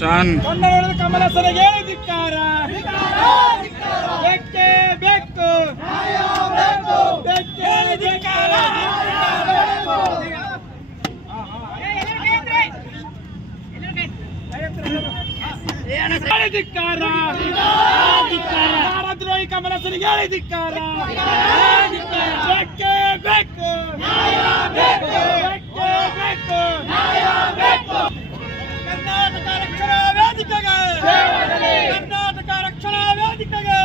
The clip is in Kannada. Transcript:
ಕನ್ನಡದ ಕಮಲಸರಿಗೆ ಧಿಕ್ಕಾರ, ಬೇಕೇ ಬೇಕು, ಬೇಕೇ ಧಿಕ್ಕಾರ. ಧಿಕ್ಕಾರ, ದ್ರೋಹಿ ಕಮಲಸರಿಗೆ ಧಿಕ್ಕಾರ, ಬೇಕೇ ಬೇಕು, ಬೇಕೇ ಬೇಕು. ಕರ್ನಾಟಕ ರಕ್ಷಣಾ ವೇದಿಕೆಗೆ, ಕರ್ನಾಟಕ ರಕ್ಷಣಾ ವೇದಿಕೆಗೆ